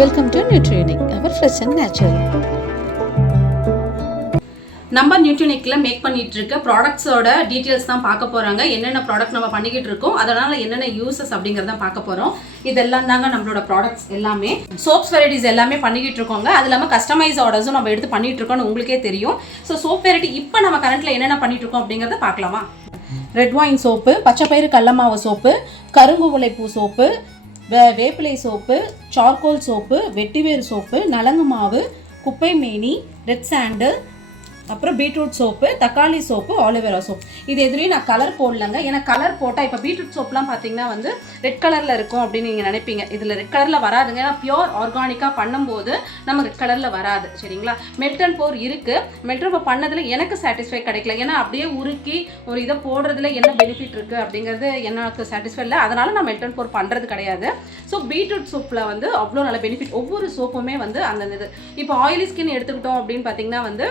Welcome to Nutrunic, our fresh and natural. நம்ம நியூட்ரினிக்ல make பண்ணிட்டு இருக்க ப்ராடக்ட்ஸோட டீடைல்ஸ் தான் பார்க்க போறாங்க. என்னென்ன ப்ராடக்ட் நம்ம பண்ணிக்கிட்டு இருக்கோம், அதனால என்னென்ன யூசஸ் அப்படிங்கறத பார்க்க போறோம். இதெல்லாம் தாங்க நம்மளோட ப்ராடக்ட்ஸ் எல்லாமே. சோப்ஸ் வெரைட்டிஸ் எல்லாமே பண்ணிக்கிட்டு இருக்கோங்க. அது இல்லாம கஸ்டமைஸ் ஆர்டர்ஸும் நம்ம எடுத்து பண்ணிட்டு இருக்கோம்னு உங்களுக்கே தெரியும். ஸோ சோப் வெரைட்டி இப்போ நம்ம கரண்ட்ல என்னென்ன பண்ணிட்டு இருக்கோம் அப்படிங்கறத பார்க்கலாமா? ரெட் ஒயின் சோப்பு, பச்சைப்பயிறு கடல மாவு சோப்பு, கருங்குவளைப்பூ சோப்பு, வேப்பிலை சோப்பு, சார்கோல் சோப்பு, வெட்டிவேர் சோப்பு, நலங்கு மாவு, குப்பை மேனி, ரெட் சாண்டல், அப்புறம் பீட்ரூட் சோப்பு, தக்காளி சோப்பு, ஆலிவேரா சோப். இது எதுலேயும் நான் கலர் போடலங்க. ஏன்னா கலர் போட்டால் இப்போ பீட்ரூட் சோப்லாம் பார்த்தீங்கன்னா வந்து ரெட் கலரில் இருக்கும் அப்படின்னு நீங்கள் நினைப்பீங்க. இதில் ரெட் கலரில் வராதுங்க. ஏன்னா பியோர் ஆர்கானிக்காக பண்ணும்போது நம்ம ரெட் கலரில் வராது. சரிங்களா? மெல்ட் அண்ட் போர் இருக்குது. மெல்ட் அண்ட் போர் பண்ணதில் எனக்கு சாட்டிஸ்ஃபை கிடைக்கல. ஏன்னா அப்படியே உருக்கி ஒரு இதை போடுறதுல என்ன பெனிஃபிட் இருக்குது அப்படிங்கிறது எனக்கு சாட்டிஸ்ஃபை இல்லை. அதனால் நான் மெல்ட் அண்ட் போர் பண்ணுறது கிடையாது. ஸோ பீட்ரூட் சோப்பில் வந்து அவ்வளோ நல்ல பெனிஃபிட். ஒவ்வொரு சோப்புமே வந்து அந்த இது. இப்போ ஆயிலி ஸ்கின் எடுத்துக்கிட்டோம் அப்படின்னு பார்த்தீங்கன்னா வந்து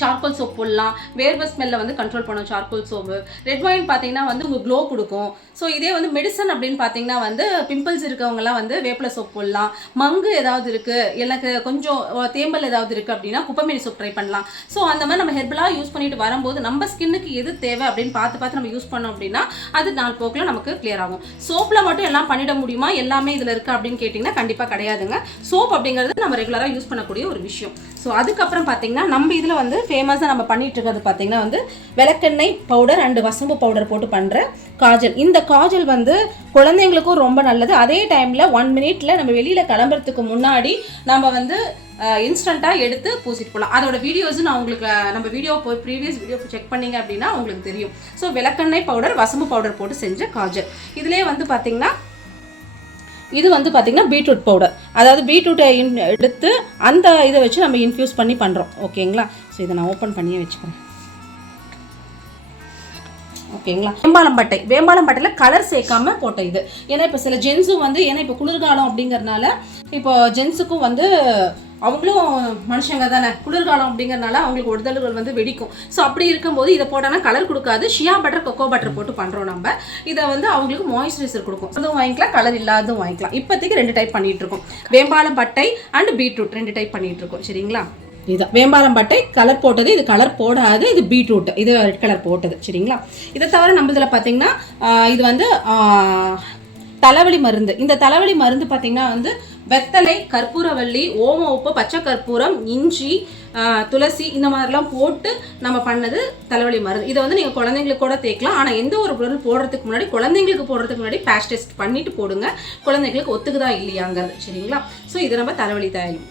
சார்கோல் சோப் போடலாம். வேர்வை ஸ்மெல்ல வந்து கண்ட்ரோல் பண்ணும் சார்கோல் சோப்பு. ரெட் ஒயின் பார்த்தீங்கன்னா வந்து உங்களுக்கு க்ளோ கொடுக்கும். ஸோ இதே வந்து மெடிசன் அப்படின்னு பார்த்தீங்கன்னா வந்து பிம்பிள்ஸ் இருக்கவங்கலாம் வந்து வேப்பிலை சோப் போடலாம். மங்கு ஏதாவது இருக்குது, எனக்கு கொஞ்சம் தேம்பல் ஏதாவது இருக்குது அப்படின்னா குப்பைமேனி சோப் ட்ரை பண்ணலாம். ஸோ அந்த மாதிரி நம்ம ஹெர்பலாக யூஸ் பண்ணிட்டு வரும்போது நம்ம ஸ்கின்னுக்கு எது தேவை அப்படின்னு பார்த்து நம்ம யூஸ் பண்ணோம் அப்படின்னா அது நாள் போக்கில் நமக்கு கிளியர் ஆகும். சோப்பில் மட்டும் எல்லாம் பண்ணிட முடியுமா, எல்லாமே இதில் இருக்குது அப்படின்னு கேட்டிங்கன்னா கண்டிப்பாக கிடையாதுங்க. சோப் அப்படிங்கிறது நம்ம ரெகுலராக யூஸ் பண்ணக்கூடிய ஒரு விஷயம். ஸோ அதுக்கப்புறம் பார்த்தீங்கன்னா நம்ம இதில் வந்து ஃபேமஸாக நம்ம பண்ணிட்டு இருக்கிறது பார்த்தீங்கன்னா வந்து விளக்கெண்ணெய் பவுடர் அண்டு வசம்பு பவுடர் போட்டு பண்ணுற காஜல். இந்த காஜல் வந்து குழந்தைங்களுக்கும் ரொம்ப நல்லது. அதே டைமில் 1 மினிட்ல நம்ம வெளியில் கிளம்புறதுக்கு முன்னாடி நம்ம வந்து இன்ஸ்டண்ட்டாக எடுத்து பூசிட்டு போகலாம். அதோட வீடியோஸும் நான் உங்களுக்கு நம்ம வீடியோ போய் ப்ரீவியஸ் வீடியோ செக் பண்ணிங்க அப்படின்னா உங்களுக்கு தெரியும். ஸோ விளக்கெண்ணெய் பவுடர் வசம்பு பவுடர் போட்டு செஞ்ச காஜல். இதிலே வந்து பார்த்திங்கன்னா இது வந்து பார்த்திங்கன்னா பீட்ரூட் பவுடர், அதாவது பீட்ரூட்டை எடுத்து அந்த இதை வச்சு நம்ம இன்ஃப்யூஸ் பண்ணி பண்ணுறோம். ஓகேங்களா? ஸோ இதை நான் ஓப்பன் பண்ணியே வச்சுக்கிறேன். ஓகேங்களா? வேம்பாலம்பட்டையில் கலர் சேர்க்காம போட்ட இது. ஏன்னா இப்போ சில ஜென்ஸும் வந்து ஏன்னா இப்போ குளிர்காலம் அப்படிங்கிறதுனால இப்போ ஜென்ஸுக்கும் வந்து அவங்களும் மனுஷங்க தானே, குளிர்காலம் அப்படிங்கிறதுனால அவங்களுக்கு உடல்கள் வந்து வெடிக்கும். ஸோ அப்படி இருக்கும்போது இதை போட்டோன்னா கலர் கொடுக்காது. ஷியா பட்டர் கொக்கோ பட்டர் போட்டு பண்ணுறோம் நம்ம. இதை வந்து அவங்களுக்கு மாய்ஸ்சரைசர் கொடுக்கும். அதுவும் வாங்கிக்கலாம், கலர் இல்லாததும் வாங்கிக்கலாம். இப்போதைக்கு 2 டைப் பண்ணிட்டு இருக்கோம். வேம்பாலம்பட்டை அண்ட் பீட்ரூட் 2 டைப் பண்ணிட்டு இருக்கோம். சரிங்களா? இதுதான் வேம்பாலம்பட்டை கலர் போட்டது, இது கலர் போடாது, இது பீட்ரூட், இது ரெட் கலர் போட்டது. சரிங்களா? இதை தவிர நம்ம இதில் பார்த்தீங்கன்னா இது வந்து தலைவலி மருந்து. இந்த தலைவலி மருந்து பார்த்தீங்கன்னா வந்து வெத்தலை, கற்பூரவள்ளி, ஓம உப்பு, பச்சை கற்பூரம், இஞ்சி, துளசி இந்த மாதிரிலாம் போட்டு நம்ம பண்ணது தலைவலி மருந்து. இதை வந்து நீங்கள் குழந்தைங்களுக்கு கூட தேய்க்கலாம். ஆனால் எந்த ஒரு பொருள் போடுறதுக்கு முன்னாடி குழந்தைங்களுக்கு போடுறதுக்கு முன்னாடி பேட்ச் டெஸ்ட் பண்ணிட்டு போடுங்க, குழந்தைங்களுக்கு ஒத்துக்குதா இல்லையாங்கிறது. சரிங்களா? ஸோ இது நம்ம தலைவலி தைலம்.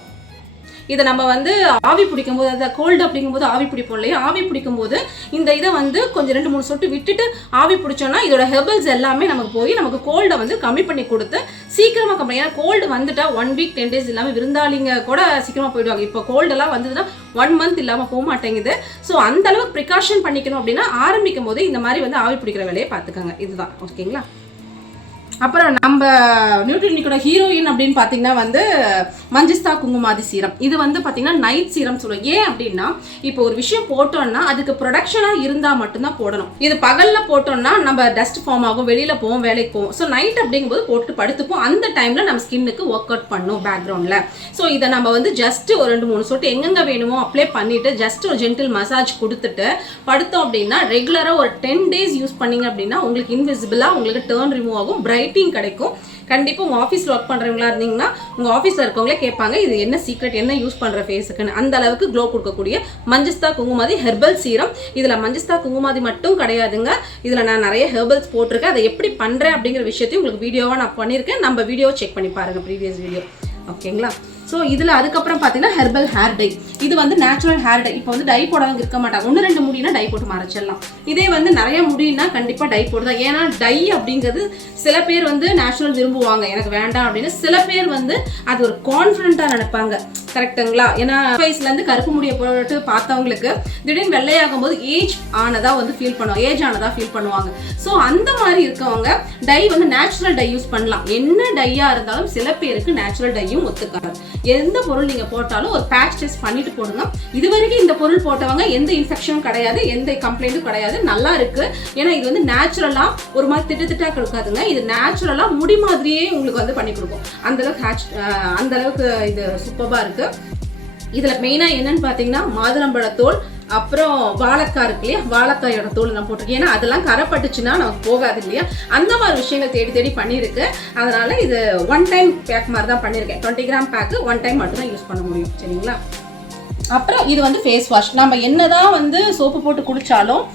இதை நம்ம வந்து ஆவி பிடிக்கும் போது, அதை கோல்டு அப்படிங்கும்போது ஆவி பிடிப்போம் இல்லையா, ஆவி பிடிக்கும் போது இந்த இதை வந்து கொஞ்சம் 2-3 சொட்டு விட்டுட்டு ஆவி பிடிச்சோன்னா இதோட ஹெர்பல்ஸ் எல்லாமே நமக்கு போய் நமக்கு கோல்டை வந்து கம்மி பண்ணி கொடுத்து சீக்கிரமாக கம்மி. ஏன்னா கோல்டு வந்துட்டா 1 வீக் 10 டேஸ் இல்லாமல் விருந்தாளிங்க கூட சீக்கிரமாக போயிடுவாங்க. இப்போ கோல்டெல்லாம் வந்ததுன்னா 1 மந்த் இல்லாமல் போக மாட்டேங்குது. ஸோ அந்த அளவுக்கு ப்ரிகாஷன் பண்ணிக்கணும் அப்படின்னா ஆரம்பிக்கும் போது இந்த மாதிரி வந்து ஆவி பிடிக்கிற வேலையை பார்த்துக்கோங்க. இதுதான். ஓகேங்களா? அப்புறம் நம்ம நியூட்ரினிக்கோட ஹீரோயின் அப்படின்னு பார்த்தீங்கன்னா வந்து மஞ்சஸ்தா குங்குமாதி சீரம். இது வந்து பார்த்தீங்கன்னா நைட் சீரம் சொல்லுவோம். ஏன் அப்படின்னா இப்போ ஒரு விஷயம் போட்டோம்னா அதுக்கு ப்ரொடக்ஷனாக இருந்தால் மட்டும்தான் போடணும். இது பகலில் போட்டோம்னா நம்ம டஸ்ட் ஃபார்ம் ஆகும், வெளியில் போவோம், வேலைக்கு போவோம். ஸோ நைட் அப்படிங்கும்போது போட்டு படுத்துப்போம். அந்த டைமில் நம்ம ஸ்கின்னுக்கு ஒர்க் அவுட் பண்ணும் பேக்ரவுண்டில். ஸோ இதை நம்ம வந்து ஜஸ்ட் ஒரு 2-3 சொட்டு எங்கெங்கே வேணுமோ அப்ளை பண்ணிவிட்டு ஜஸ்ட் ஒரு ஜென்டில் மசாஜ் கொடுத்துட்டு படுத்தோம் அப்படின்னா ரெகுலராக ஒரு 10 டேஸ் யூஸ் பண்ணிங்க அப்படின்னா உங்களுக்கு இன்விசிபிளாக உங்களுக்கு டர்ன் ரிமூவ் ஆகும், பிரைட்டிங் கிடைக்கும். கண்டிப்பாக உங்கள் ஆஃபீஸில் ஒர்க் பண்ணுறவங்களா இருந்தீங்கன்னா உங்கள் ஆஃபீஸில் இருக்கவங்களே கேட்பாங்க இது என்ன சீக்ரெட், என்ன யூஸ் பண்ணுற ஃபேஸுக்குன்னு. அந்த அளவுக்கு க்ளோ கொடுக்கக்கூடிய மஞ்சஸ்தா குங்குமாதி ஹெர்பல் சீரம். இதில் மஞ்சஸ்தா குங்குமாதி மட்டும் கிடையாதுங்க, இதில் நான் நிறைய ஹெர்பல்ஸ் போட்டிருக்கேன். அதை எப்படி பண்ணுறேன் அப்படிங்கிற விஷயத்தையும் உங்களுக்கு வீடியோவாக நான் பண்ணியிருக்கேன். நம்ம வீடியோ செக் பண்ணி பாருங்கள், ப்ரீவியஸ் வீடியோ. ஓகேங்களா? ஸோ இதில் அதுக்கப்புறம் பார்த்தீங்கன்னா ஹெர்பல் ஹேர் டை. இது வந்து நேச்சுரல் ஹேர் டை. இப்போ வந்து டை போடாதவங்க இருக்க மாட்டாங்க. 1-2 முடினா டை போட்டு மறைச்சிடலாம். இதே வந்து நிறைய முடினா கண்டிப்பாக டை போடுதான். ஏன்னா டை அப்படிங்கிறது சில பேர் வந்து நேச்சுரல் விரும்புவாங்க, எனக்கு வேண்டாம் அப்படின்னு. சில பேர் வந்து அது ஒரு கான்ஃபிடென்ட்டாக நினைப்பாங்க, கரெக்டுங்களா? ஏன்னா வயசுலேருந்து கருப்பு முடியை போட்டு பார்த்தவங்களுக்கு திடீர்னு வெள்ளையாகும் போது ஏஜ் ஆனதா வந்து ஃபீல் பண்ணுவாங்க, ஏஜ் ஆனதா ஃபீல் பண்ணுவாங்க. ஸோ அந்த மாதிரி இருக்கவங்க டை வந்து நேச்சுரல் டை யூஸ் பண்ணலாம். என்ன டையாக இருந்தாலும் சில பேருக்கு நேச்சுரல் டையும் ஒத்துக்காது. எந்த பொருள் நீங்கள் போட்டாலும் ஒரு பேட்ச் டெஸ்ட் பண்ணிட்டு போடுங்க. இது வரைக்கும் இந்த பொருள் போட்டவங்க எந்த இன்ஃபெக்ஷனும் கிடையாது, எந்த கம்ப்ளைண்ட்டும் கிடையாது, நல்லா இருக்கு. ஏன்னா இது வந்து நேச்சுரலாக ஒரு மாதிரி திட்டா கொடுக்காதுங்க. இது நேச்சுரலாக முடி மாதிரியே உங்களுக்கு வந்து பண்ணி கொடுக்கும். அந்த அளவுக்கு இது சூப்பராக இருக்கு. இதில் மெயினாக என்னன்னு பார்த்தீங்கன்னா மாதுளம்பழத்தோல், அப்புறம் வாழைக்காய் இருக்கு இல்லையா, வாழைக்காயோட தோல் நான் போட்டிருக்கேன். ஏன்னா அதெல்லாம் கரைப்பட்டுச்சுன்னா நமக்கு போகாது இல்லையா, அந்த மாதிரி விஷயங்கள் தேடி பண்ணியிருக்கு. அதனால இது 1 டைம் பேக் மாதிரி தான் பண்ணியிருக்கேன். 20 கிராம் பேக்கு 1 டைம் மட்டும் தான் யூஸ் பண்ண முடியும். சரிங்களா? அப்புறம் இது வந்து ஃபேஸ் வாஷ். நம்ம என்னதான் வந்து சோப்பு போட்டு குளிச்சாலும்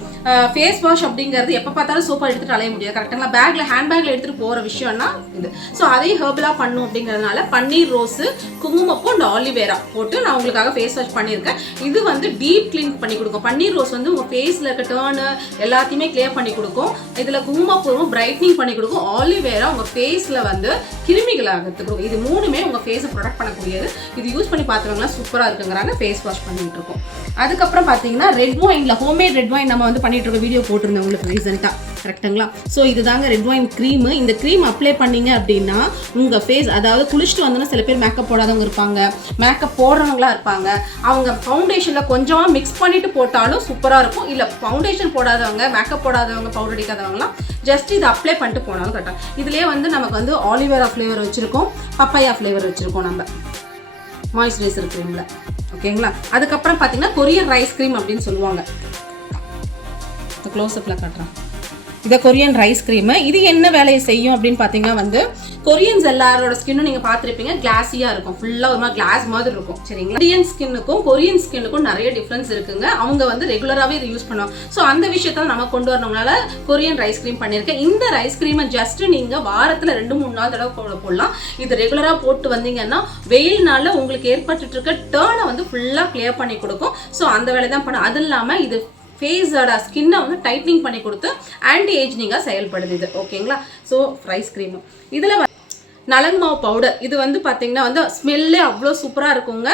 ஃபேஸ் வாஷ் அப்படிங்கிறது எப்போ பார்த்தாலும் சோப்பை எடுத்துகிட்டு அலைய முடியாது. கரெக்டாங்களா? பேக்கில் ஹேண்ட்பேக்கில் எடுத்துகிட்டு போகிற விஷயம்னா இது. ஸோ அதையும் ஹெர்பலாக பண்ணும் அப்படிங்கிறதுனால பன்னீர் ரோஸு, குங்குமப்பூ அண்ட் ஆலிவேரா போட்டு நான் உங்களுக்காக ஃபேஸ் வாஷ் பண்ணியிருக்கேன். இது வந்து டீப் கிளீன் பண்ணி கொடுக்கும். பன்னீர் ரோஸ் வந்து உங்கள் ஃபேஸில் இருக்க டர்னு எல்லாத்தையுமே கிளியர் பண்ணி கொடுக்கும். இதில் குங்குமப்பூவும் பிரைட்னிங் பண்ணி கொடுக்கும். ஆலிவேரா உங்கள் ஃபேஸில் வந்து கிருமிகள் ஆகிறதுக்கு கொடுக்கும். இது 3மே உங்கள் ஃபேஸை ப்ரொடக்ட் பண்ணக்கூடியது. இது யூஸ் பண்ணி பார்த்துருவாங்களா சூப்பராக இருக்குங்கிறாங்க. ஃபேஸ் வாஷ் பண்ணிட்டு இருக்கோம். அதுக்கப்புறம் பார்த்தீங்கன்னா ரெட் ஒயினில் ஹோம்மேட் ரெட் ஒயின் நம்ம வந்து பண்ணிட்டு இருக்க வீடியோ போட்டிருந்தேன் உங்களுக்கு ரீசெண்டாக. கரெக்டுங்களா? ஸோ இதுதாங்க ரெட் ஒயின் க்ரீமு. இந்த க்ரீம் அப்ளை பண்ணீங்க அப்படின்னா உங்கள் ஃபேஸ், அதாவது குளிச்சுட்டு வந்தோன்னா சில பேர் மேக்கப் போடாதவங்க இருப்பாங்க, மேக்கப் போடுறவங்களா இருப்பாங்க. அவங்க ஃபவுண்டேஷனில் கொஞ்சமாக மிக்ஸ் பண்ணிட்டு போட்டாலும் சூப்பராக இருக்கும். இல்லை ஃபவுண்டேஷன் போடாதவங்க, மேக்கப் போடாதவங்க, பவுடர் அடிக்காதவங்களாம் ஜஸ்ட் இது அப்ளை பண்ணிட்டு போனாலும் கரெக்டாக. இதுலேயே வந்து நமக்கு வந்து ஆலிவேரா ஃப்ளேவர் வச்சுருக்கோம், பப்பாயா ஃப்ளேவர் வச்சுருக்கோம் நம்ம மாய்ஸ்சரைசர் க்ரீமில். ஓகேங்களா? அதுக்கப்புறம் பார்த்தீங்கன்னா கொரியன் ரைஸ் க்ரீம் அப்படின்னு சொல்லுவாங்க. க்ளோஸ்அப்பில் காட்டுறேன். இதை கொரியன் ரைஸ் க்ரீமு. இது என்ன வேலையை செய்யும் அப்படின்னு பார்த்தீங்கன்னா வந்து கொரியன்ஸ் எல்லாரோட ஸ்கின்னும் நீங்கள் பார்த்துருப்பீங்க, கிளாஸியாக இருக்கும், ஃபுல்லாக ஒரு மாதிரி கிளாஸ் மாதிரி இருக்கும். சரிங்களா? இந்தியன் ஸ்கின்னுக்கும் கொரியன் ஸ்கின்னுக்கும் நிறைய டிஃப்ரென்ஸ் இருக்குங்க. அவங்க வந்து ரெகுலராகவே இதை யூஸ் பண்ணுவாங்க. ஸோ அந்த விஷயத்த நம்ம கொண்டு வரணும்னால கொரியன் ரைஸ் க்ரீம் பண்ணியிருக்கேன். இந்த ரைஸ் க்ரீமை ஜஸ்ட் நீங்கள் வாரத்தில் 2-3 நாள் தடவை போடலாம். இது ரெகுலராக போட்டு வந்தீங்கன்னா வெயில்னால உங்களுக்கு ஏற்பட்டு இருக்க டர்னை வந்து ஃபுல்லாக கிளியர் பண்ணி கொடுக்கும். ஸோ அந்த வேலை தான் பண்ண. அது இல்லாமல் இது ஃபேஸோட ஸ்கின்னை வந்து டைட்னிங் பண்ணி கொடுத்து ஆன்டி ஏஜ்னிங்காக செயல்படுது இது. ஓகேங்களா? So rice cream. இதில் நலங்கு மாவு பவுடர். இது வந்து பார்த்தீங்கன்னா வந்து ஸ்மெல்லே அவ்வளோ சூப்பராக இருக்குங்க.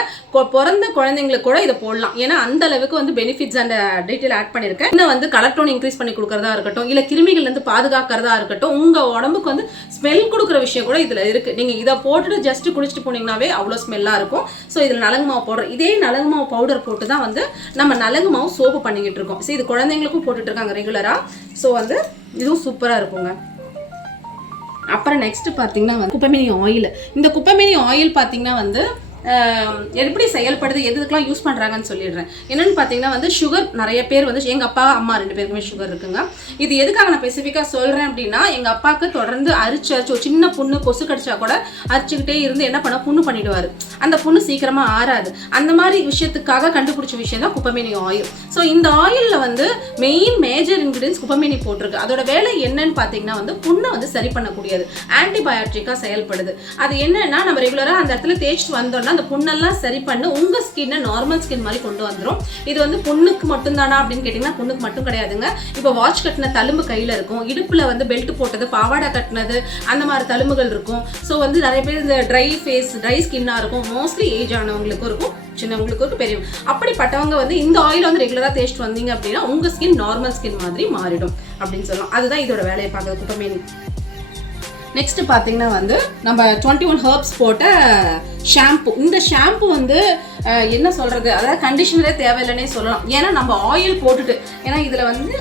பிறந்த குழந்தைங்களுக்கு கூட இதை போடலாம். ஏன்னா அந்த அளவுக்கு வந்து பெனிஃபிட்ஸ் அண்ட் டீட்டெயில் ஆட் பண்ணியிருக்கேன். இன்னும் வந்து கலர் டோன் இன்க்ரீஸ் பண்ணி கொடுக்குறதா இருக்கட்டும், இல்லை கிருமிகள்லேருந்து பாதுகாக்கிறதா இருக்கட்டும், உங்கள் உடம்புக்கு வந்து ஸ்மெல் கொடுக்குற விஷயம் கூட இதில் இருக்குது. நீங்கள் இதை போட்டுட்டு ஜஸ்ட்டு குடிச்சிட்டு போனீங்கன்னாவே அவ்வளோ ஸ்மெல்லாக இருக்கும். ஸோ இதில் நலங்கு மாவு பவுடர், இதே நலங்கு மாவு பவுடர் போட்டு தான் வந்து நம்ம நலங்கு மாவு சோப்பு பண்ணிக்கிட்டு இருக்கோம். ஸோ இது குழந்தைங்களுக்கும் போட்டுட்டு இருக்காங்க ரெகுலராக. ஸோ வந்து இதுவும் சூப்பராக இருக்குங்க. அப்புறம் நெக்ஸ்ட் பார்த்தீங்கன்னா வந்து குப்பைமேனி ஆயில். இந்த குப்பைமேனி ஆயில் பார்த்தீங்கன்னா வந்து எப்படி செயல்படுது, எதுக்கெல்லாம் யூஸ் பண்ணுறாங்கன்னு சொல்லிடுறேன். என்னென்னு பார்த்தீங்கன்னா வந்து சுகர், நிறைய பேர் வந்து எங்கள் அப்பா அம்மா 2 பேருக்குமே சுகர் இருக்குங்க. இது எதுக்காக நான் ஸ்பெசிஃபிக்காக சொல்கிறேன் அப்படின்னா, எங்கள் அப்பாவுக்கு தொடர்ந்து அரிச்சு ஒரு சின்ன புண்ணு கொசு கடிச்சா கூட அரிச்சுக்கிட்டே இருந்து என்ன பண்ண புண்ணு பண்ணிடுவார். அந்த புண்ணு சீக்கிரமாக ஆறாது. அந்த மாதிரி விஷயத்துக்காக கண்டுபிடிச்ச விஷயம் தான் குப்பைமேனி ஆயில். ஸோ இந்த ஆயிலில் வந்து மேஜர் இன்க்ரீடியன்ஸ் குப்பைமேனி போட்டிருக்கு. அதோட வேலை என்னன்னு பார்த்தீங்கன்னா வந்து புண்ணை வந்து சரி பண்ணக்கூடியது, ஆன்டிபயோட்டிக்காக செயல்படுது. அது என்னன்னா நம்ம ரெகுலராக அந்த இடத்துல தேய்ச்சிட்டு வந்தோம்னா அந்த புண்ணெல்லாம் சரி பண்ணி உங்க ஸ்கின்னை நார்மல் ஸ்கின் மாதிரி கொண்டு வந்துடும். இது வந்து புண்ணுக்கு மட்டும் தானா அப்படின்னு கேட்டிங்கன்னா புண்ணுக்கு மட்டும் கிடையாதுங்க. இப்போ வாட்ச் கட்டின தழும்பு கையில் இருக்கும், இடுப்பில் வந்து பெல்ட் போட்டது, பாவாடை கட்டினது, அந்த மாதிரி தழும்புகள் இருக்கும். ஸோ வந்து நிறைய பேர் இந்த ட்ரை ஸ்கின்னாக இருக்கும். மோஸ்ட்லி ஏஜ் ஆனவங்களுக்கும் இருக்கும், சின்னவங்களுக்கும் இருக்கும், பெரியவங்க. அப்படிப்பட்டவங்க வந்து இந்த ஆயில் வந்து ரெகுலராக தேய்ச்சிட்டு வந்தீங்க அப்படின்னா உங்கள் ஸ்கின் நார்மல் ஸ்கின் மாதிரி மாறிடும் அப்படின்னு சொல்லலாம். அதுதான் இதோட வேலையை பார்க்குறது குப்பைமேனி. நெக்ஸ்ட் பார்த்தீங்கன்னா வந்து நம்ம 21 ஹெர்ப்ஸ் போட்ட ஷாம்பு. இந்த ஷாம்பு வந்து என்ன சொல்கிறது, அதாவது கண்டிஷனரே தேவையில்லைன்னே சொல்லலாம். ஏன்னா நம்ம ஆயில் போட்டுட்டு, ஏன்னா இதில் வந்து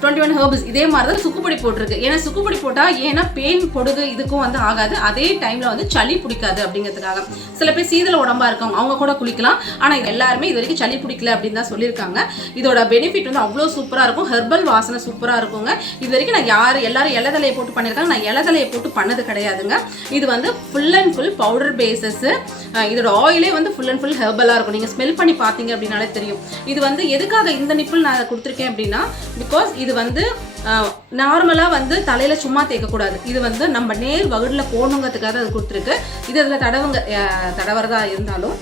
21 ஹெர்ப்ஸ் இதே மாதிரி தான் சுக்குப்பொடி போட்டிருக்கு. ஏன்னா சுக்குப்பொடி போட்டால் ஏன்னா பெயின் பொடுகு இதுக்கும் வந்து ஆகாது, அதே டைமில் வந்து சளி பிடிக்காது அப்படிங்கிறதுக்காக. சில பேர் சீதள உடம்பா இருக்காங்க, அவங்க கூட குளிக்கலாம். ஆனால் இது எல்லாருமே இது வரைக்கும் சளி பிடிக்கல அப்படின்னு தான் சொல்லியிருக்காங்க. இதோட பெனிஃபிட் வந்து அவ்வளோ சூப்பராக இருக்கும். ஹெர்பல் வாசனை சூப்பராக இருக்குங்க. இது வரைக்கும் நான் எல்லாரும் இலதலையை போட்டு பண்ணியிருக்காங்க, நான் இலதலையை போட்டு பண்ணது கிடையாதுங்க. இது வந்து full and full powder bases. இதோட ஆயிலே வந்து ஃபுல் அண்ட் ஃபுல் ஹெர்பலாக இருக்கும். நீங்கள் ஸ்மெல் பண்ணி பார்த்தீங்க அப்படின்னாலே தெரியும். இது வந்து எதுக்காக இந்த நிப்பிள் நான் கொடுத்துருக்கேன் அப்படின்னா, பிகாஸ் இது வந்து நார்மலாக வந்து தலையில் சும்மா தேய்க்கக்கூடாது. இது வந்து நம்ம நேர் வகுடில் போடணுங்கிறதுக்காக அது கொடுத்துருக்கு. இது அதில் தடவுறதா இருந்தாலும்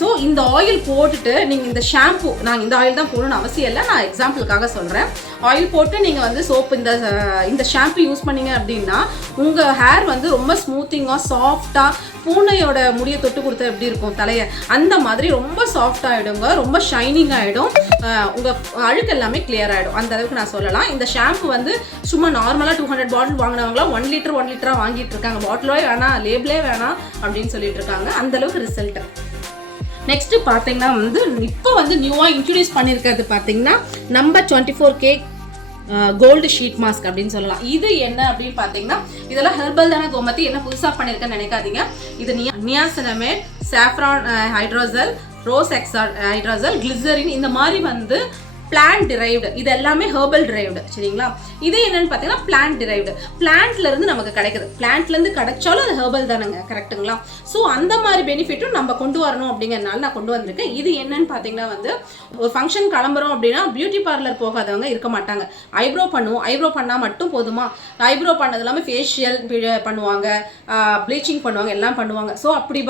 ஸோ இந்த ஆயில் போட்டுட்டு நீங்கள் இந்த ஷாம்பு, நான் இந்த ஆயில் தான் போடணும்னு அவசியம் இல்லை, நான் எக்ஸாம்பிளுக்காக சொல்கிறேன். ஆயில் போட்டு நீங்கள் வந்து சோப்பு இந்த ஷாம்பு யூஸ் பண்ணீங்க அப்படின்னா உங்கள் ஹேர் வந்து ரொம்ப ஸ்மூத்திங்காக சாஃப்டாக, பூனையோட முடியை தொட்டு கொடுத்தா எப்படி இருக்கும் தலையை, அந்த மாதிரி ரொம்ப சாஃப்ட் ஆகிடுங்க, ரொம்ப ஷைனிங் ஆகிடும், உங்கள் அழுக்கு எல்லாமே கிளியர் ஆகிடும். அந்த அளவுக்கு நான் சொல்லலாம். இந்த ஷாம்பு வந்து சும்மா நார்மலாக 200 பாட்டில் வாங்கினவங்களாம் 1 லிட்டராக வாங்கிட்டு இருக்காங்க. பாட்டிலே வேணாம், லேபிளே வேணாம் அப்படின்னு சொல்லிட்டு இருக்காங்க. அந்த அளவுக்கு ரிசல்ட். நெக்ஸ்ட் பார்த்தீங்கன்னா வந்து இப்போ வந்து நியூவாக இன்ட்ரடியூஸ் பண்ணியிருக்கிறது பார்த்தீங்கன்னா நம்ம 24K கோல்டு ஷீட் மாஸ்க் அப்படின்னு சொல்லலாம். இது என்ன அப்படின்னு பார்த்தீங்கன்னா இதெல்லாம் ஹெர்பல் தானே கோமதி, என்ன புதுசாக பண்ணியிருக்கேன்னு நினைக்காதீங்க. இது நியாசினமேட், சாஃப்ரான் ஹைட்ரோசல், ரோஸ் எக்ஸால் ஹைட்ரோசல், கிளிசரின், இந்த மாதிரி வந்து பிளான்ட் டிரைவ்டு, இது எல்லாமே ஹெர்பல் டிரைவ்டு. சரிங்களா? இது என்னன்னு பார்த்தீங்கன்னா பிளான்ட் டிரைவ்டு, பிளான்ட்லேருந்து நமக்கு கிடைக்குது. பிளான்ட்லேருந்து கிடைச்சாலும் அது ஹெர்பல் தானேங்க, கரெக்டுங்களா? ஸோ அந்த மாதிரி பெனிஃபிட்டும் நம்ம கொண்டு வரணும் அப்படிங்கிறதுனால நான் கொண்டு வந்திருக்கேன். இது என்னன்னு பார்த்தீங்கன்னா வந்து ஒரு ஃபங்க்ஷன் கிளம்புறோம் அப்படின்னா பியூட்டி பார்லர் போகாதவங்க இருக்க மாட்டாங்க. ஐப்ரோ பண்ணுவோம், ஐப்ரோ பண்ணால் மட்டும் போதுமா? ஐப்ரோ பண்ணது இல்லாமல் ஃபேஷியல் பண்ணுவாங்க, ப்ளீச்சிங் பண்ணுவாங்க, எல்லாம் பண்ணுவாங்க. ஸோ அப்படி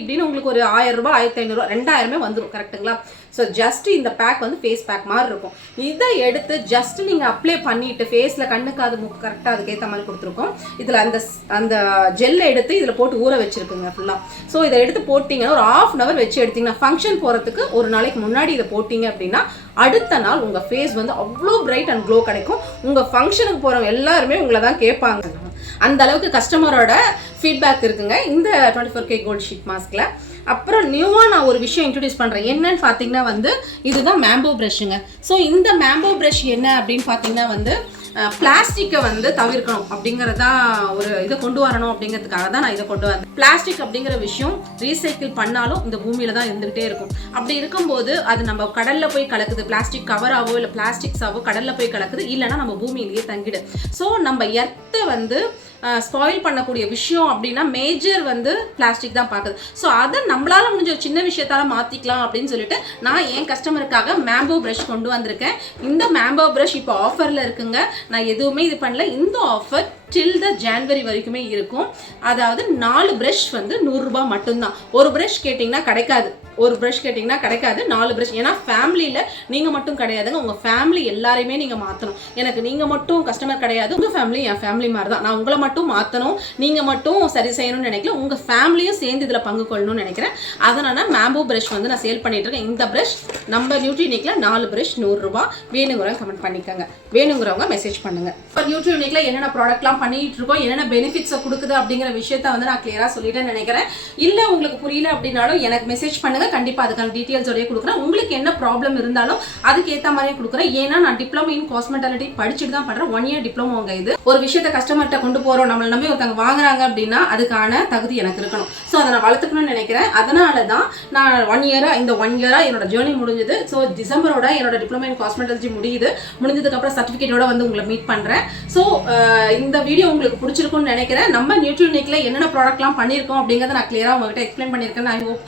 இப்படின்னு உங்களுக்கு ஒரு 1000 ரூபாய், 1500 ரூபா, 2000 வந்துடும், கரெக்டுங்களா? ஸோ ஜஸ்ட் இந்த பேக் வந்து ஃபேஸ் பேக் மாதிரி இருக்கும். இதை எடுத்து ஜஸ்ட் நீங்கள் அப்ளை பண்ணிவிட்டு ஃபேஸில் கண்ணுக்காது மூக்கு கரெக்டாக அதுக்கேற்ற மாதிரி கொடுத்துருக்கோம். இதில் அந்த ஜெல்லை எடுத்து இதில் போட்டு ஊற வச்சுருக்குங்க ஃபுல்லாக. ஸோ இதை எடுத்து போட்டிங்கன்னா ஒரு 1/2 hour வச்சு எடுத்திங்கன்னா ஃபங்க்ஷன் போகிறதுக்கு ஒரு நாளைக்கு முன்னாடி இதை போட்டிங்க அப்படின்னா அடுத்த நாள் உங்கள் ஃபேஸ் வந்து அவ்வளோ பிரைட் அண்ட் க்ளோ கிடைக்கும். உங்கள் ஃபங்க்ஷனுக்கு போகிறவங்க எல்லாருமே உங்களை தான் கேட்பாங்க. அந்த அளவுக்கு கஸ்டமரோட ஃபீட்பேக் இருக்குங்க இந்த 24K கோல்ட் ஷீட் மாஸ்கில். அப்புறம் நியூவாக நான் ஒரு விஷயம் இன்ட்ரடியூஸ் பண்ணுறேன். என்னன்னு பார்த்தீங்கன்னா வந்து இதுதான் மேம்போ ப்ரஷ்ஷுங்க. ஸோ இந்த மேம்போ ப்ரஷ் என்ன அப்படின்னு பார்த்தீங்கன்னா வந்து பிளாஸ்டிக்கை வந்து தவிர்க்கணும் அப்படிங்கிறதா ஒரு இதை கொண்டு வரணும் அப்படிங்கிறதுக்காக தான் நான் இதை கொண்டு வந்தேன். பிளாஸ்டிக் அப்படிங்கிற விஷயம் ரீசைக்கிள் பண்ணாலும் இந்த பூமியில தான் இருந்துகிட்டே இருக்கும். அப்படி இருக்கும்போது அது நம்ம கடல்ல போய் கலக்குது, பிளாஸ்டிக் கவராவோ இல்லை பிளாஸ்டிக்ஸாவோ கடல்ல போய் கலக்குது, இல்லைன்னா நம்ம பூமியிலேயே தங்கிடு. ஸோ நம்ம எர்த்தை வந்து ஸ்பாயில் பண்ணக்கூடிய விஷயம் அப்படின்னா மேஜர் வந்து பிளாஸ்டிக் தான் பார்க்குது. ஸோ அதை நம்மளால முடிஞ்ச ஒரு சின்ன விஷயத்தால மாற்றிக்கலாம் அப்படின்னு சொல்லிட்டு நான் என் கஸ்டமருக்காக மேம்போ ப்ரஷ் கொண்டு வந்திருக்கேன். இந்த மேம்போ ப்ரஷ் இப்போ ஆஃபரில் இருக்குங்க. நான் எதுவுமே இது பண்ணல. இந்த ஆஃபர் டில் த ஜான்வரி வரைக்குமே இருக்கும். அதாவது 4 ப்ரஷ் வந்து 100 ரூபாய் மட்டும்தான். ஒரு ப்ரஷ் கேட்டிங்கன்னா கிடைக்காது, 4 ப்ரஷ். ஏன்னா ஃபேமிலியில் நீங்கள் மட்டும் கிடையாதுங்க, உங்கள் ஃபேமிலி எல்லாரையுமே நீங்கள் மாற்றணும். எனக்கு நீங்கள் மட்டும் கஸ்டமர் கிடையாது, உங்கள் ஃபேமிலி என் ஃபேமிலி மாதிரி தான். நான் உங்களை மட்டும் மாற்றணும், நீங்கள் மட்டும் சரி செய்யணும்னு நினைக்கல, உங்கள் ஃபேமிலியும் சேர்ந்து இதில் பங்கு கொள்ளணும்னு நினைக்கிறேன். அதனால் மேம்போ ப்ரஷ் வந்து நான் சேல் பண்ணிட்டு இருக்கேன். இந்த ப்ரஷ் நம்ம நியூட்ரினிக்கில் 4 ப்ரஷ் 100 ரூபாய். வேணுங்கிறவங்க கமெண்ட் பண்ணிக்கோங்க, வேணுங்கிறவங்க மெசேஜ் பண்ணுங்கள். இப்போ நியூட்ரினிக்கில் என்னென்ன ப்ராடக்ட்லாம் பண்ணிட்டு இருக்கோம், என்னென்ன பெனிஃபிட்ஸை கொடுக்குது அப்படிங்கிற விஷயத்த வந்து நான் கிளியராக சொல்லிட்டேன்னு நினைக்கிறேன். இல்லை உங்களுக்கு புரியல அப்படின்னாலும் எனக்கு மெசேஜ் பண்ணுங்க, கண்டிப்பாக அதுக்கான டீட்டெயில்ஸோடய கொடுக்குறேன். உங்களுக்கு என்ன ப்ராப்ளம் இருந்தாலும் அதுக்கு ஏற்ற மாதிரியே கொடுக்குறேன். ஏன்னா நான் டிப்ளமோ இன் காஸ்மெட்டாலிட்டி படிச்சுட்டு தான் பண்ணுறேன். 1 year டிப்ளமோங்க இது. ஒரு விஷயத்தை கஸ்டமர்கிட்ட கொண்டு போகிறோம், நம்மளை நம்பி ஒருத்தவங்க வாங்குறாங்க அப்படின்னா அதுக்கான தகுதி எனக்கு இருக்கணும். ஸோ அதை நான் வளர்த்துக்கணும்னு நினைக்கிறேன். அதனால தான் நான் 1 year இந்த 1 year என்னோட ஜேர்னி முடிஞ்சது. ஸோ டிசம்பரோட என்னோட டிப்ளமோ இன் காஸ்மெட்டாலஜி முடிஞ்சதுக்கப்புறம் சர்டிஃபிகேட்டோட வந்து உங்களை மீட் பண்ணுறேன். ஸோ இந்த வீடியோ உங்களுக்கு பிடிச்சிருக்கும்னு நினைக்கிறேன். நம்ம நியூட்ரினிக்கில் என்னென்ன ப்ராடக்ட்லாம் பண்ணியிருக்கோம் அப்படிங்கிறத நான் கிளியராக உங்கள்கிட்ட எக்ஸ்பிளைன் பண்ணியிருக்கேன். ஐ ஹோப்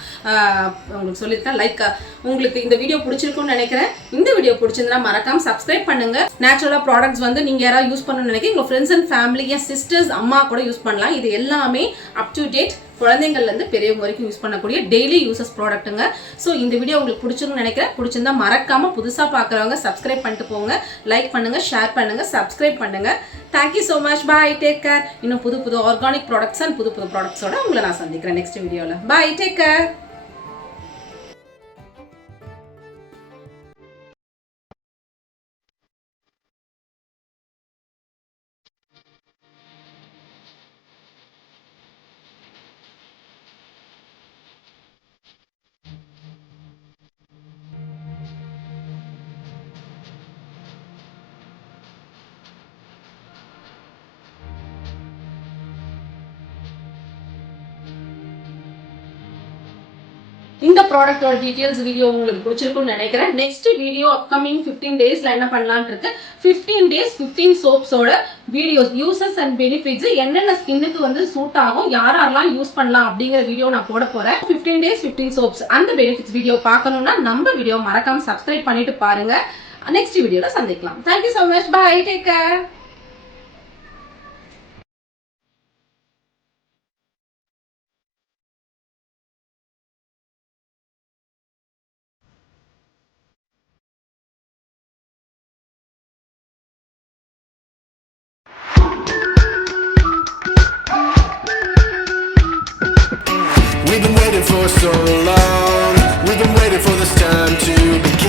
உங்களுக்கு சொல்லியிருக்கேன். உங்களுக்கு இந்த வீடியோ பிடிச்சிருக்கும்னு நினைக்கிறேன். இந்த வீடியோ பிடிச்சிருந்தா மறக்காம சப்ஸ்கிரைப் பண்ணுங்க. நேச்சுரலா ப்ராடக்ட்ஸ் வந்து நீங்க யாராவது யூஸ் பண்ணணும்னு நினைக்கிறீங்க, உங்க ஃப்ரெண்ட்ஸ் அண்ட் ஃபேமிலி, சிஸ்டர்ஸ், அம்மா கூட யூஸ் பண்ணலாம். இது எல்லாமே அப் டு டேட், குழந்தைங்கள்லேருந்து பெரியவங்க வரைக்கும் யூஸ் பண்ணக்கூடிய டெய்லி யூசஸ் ப்ராடக்ட்டுங்க. ஸோ இந்த வீடியோ உங்களுக்கு பிடிச்சிருக்குன்னு நினைக்கிறேன். பிடிச்சிருந்தா மறக்காம புதுசாக பார்க்குறவங்க சப்ஸ்கிரைப் பண்ணிட்டு போங்க. லைக் பண்ணுங்க, ஷேர் பண்ணுங்க, சப்ஸ்கிரைப் பண்ணுங்க. Thank you so much. Bye, take care. இன்னும் புது ஆர்கானிக் ப்ராடக்ட்ஸ் அண்ட் புது ப்ராடக்ட்ஸோட உங்களை நான் சந்திக்கிறேன் நெக்ஸ்ட் வீடியோவில். பாய், டேக் கேர். இந்த ப்ராடக்ட்டோட டீடைல்ஸ் வீடியோ உங்களுக்கு பிடிச்சிருக்கும்னு நினைக்கிறேன். நெக்ஸ்ட் வீடியோ அப்கமிங் 15 daysல என்ன பண்ணலாம்னு இருக்கு. 15 days 15 சோப்ஸோட வீடியோஸ், யூசஸ் அண்ட் பெனிஃபிட்ஸ், என்னென்ன ஸ்கின்னுக்கு வந்து சூட் ஆகும், யாரெல்லாம் யூஸ் பண்ணலாம் அப்படிங்கிற வீடியோ நான் போட போறேன். 15 days 15 சோப்ஸ் அந்த பெனிஃபிட்ஸ் வீடியோ பார்க்கணும்னா நம்ம வீடியோ மறக்காம சப்ஸ்கிரைப் பண்ணிட்டு பாருங்க. நெக்ஸ்ட் வீடியோல சந்திக்கலாம். Thank you so much. Bye, take care. for so long. We've been waiting for this time to begin.